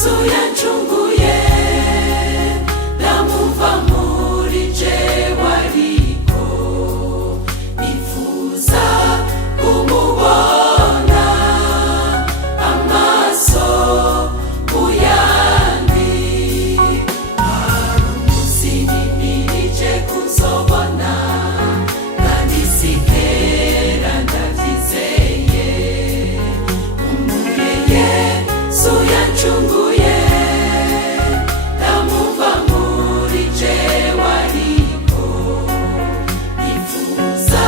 suyancunguye ndamumva muri jewe ariko nifuza kumubona amaso uyandi hari umunsi nimirije kuzobona kandi sikera ndavyizeye umuyeye suyancunguye ndamumva muri jewe ariko nifuza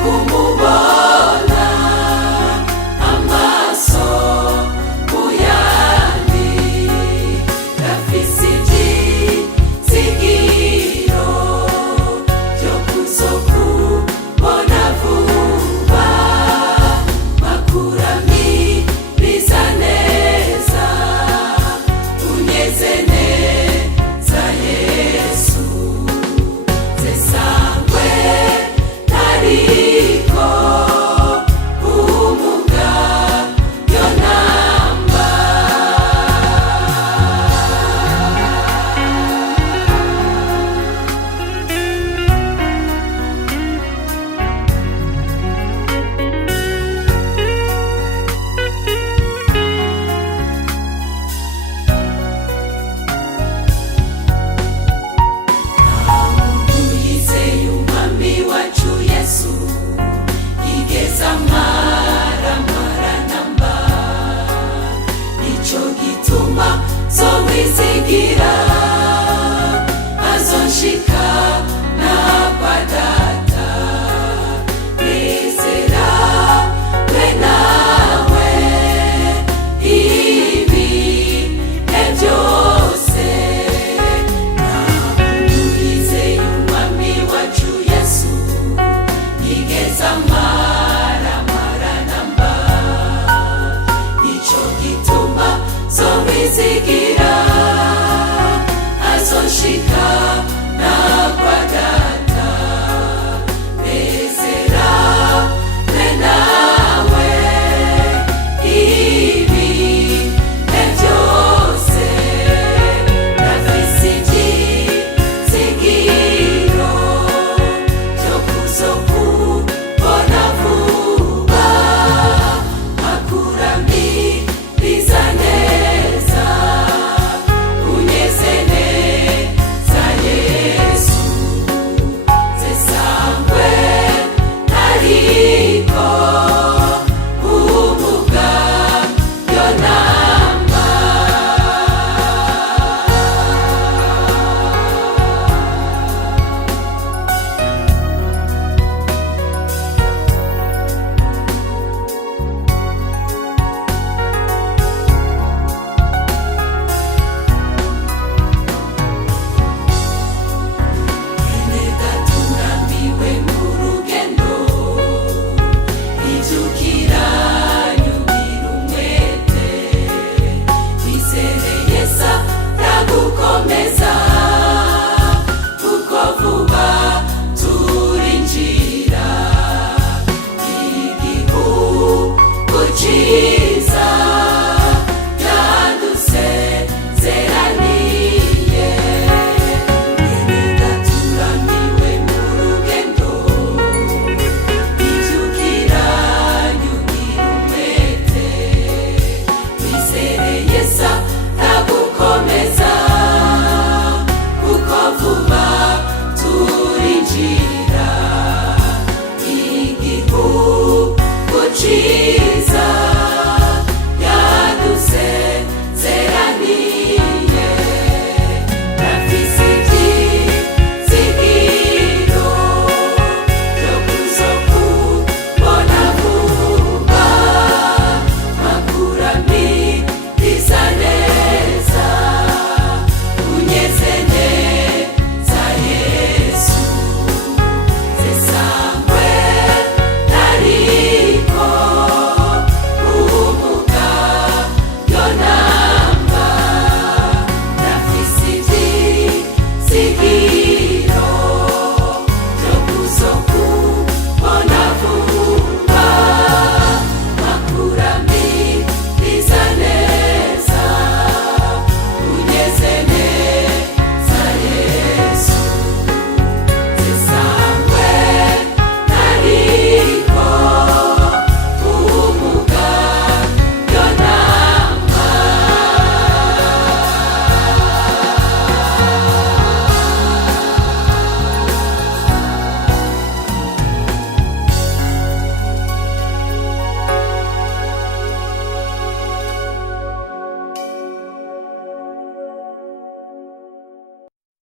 kumubona amaso uyandi ndafise ivyizigiro vyo kuzokubona vuba makuramiriza neza unyeze neza Yesu zesangwe ntariko umuga yonamba yizeye umwami wacu Yesu igeza maramara namba nico gituma zomwizigira azonshika kwa data nizera we nawe ibihe byose yizeye umwami wacu Yesu igeza maramara namba nico gituma zomwizigira